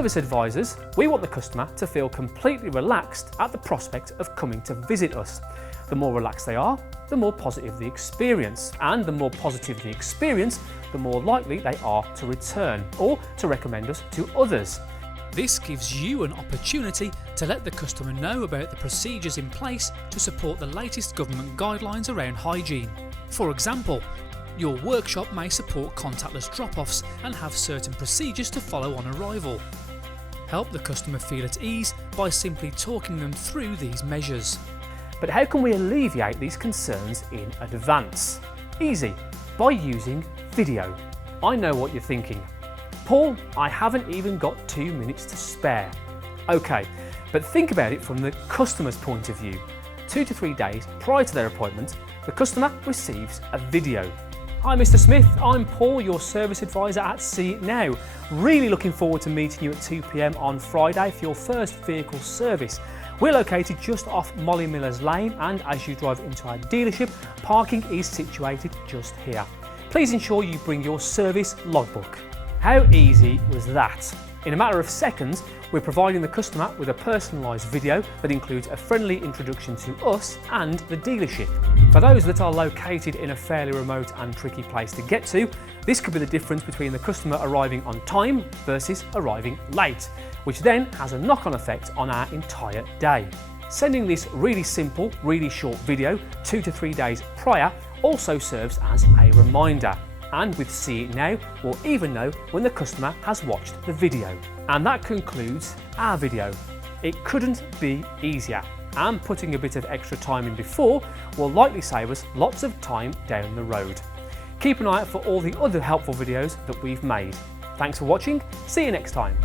service advisors, we want the customer to feel completely relaxed at the prospect of coming to visit us. The more relaxed they are, the more positive the experience, and the more positive the experience, the more likely they are to return or to recommend us to others. This gives you an opportunity to let the customer know about the procedures in place to support the latest government guidelines around hygiene. For example, your workshop may support contactless drop-offs and have certain procedures to follow on arrival. Help the customer feel at ease by simply talking them through these measures. But how can we alleviate these concerns in advance? Easy, by using video. I know what you're thinking. Paul, I haven't even got 2 minutes to spare. Okay, but think about it from the customer's point of view. 2 to 3 days prior to their appointment, the customer receives a video. Hi Mr. Smith, I'm Paul, your service advisor at CitNOW. Really looking forward to meeting you at 2 p.m. on Friday for your first vehicle service. We're located just off Molly Miller's Lane, and as you drive into our dealership, parking is situated just here. Please ensure you bring your service logbook. How easy was that? In a matter of seconds, we're providing the customer with a personalised video that includes a friendly introduction to us and the dealership. For those that are located in a fairly remote and tricky place to get to, this could be the difference between the customer arriving on time versus arriving late, which then has a knock-on effect on our entire day. Sending this really simple, really short video 2 to 3 days prior also serves as a reminder. And with CitNOW, we'll even know when the customer has watched the video. And that concludes our video. It couldn't be easier, and putting a bit of extra time in before will likely save us lots of time down the road. Keep an eye out for all the other helpful videos that we've made. Thanks for watching, see you next time.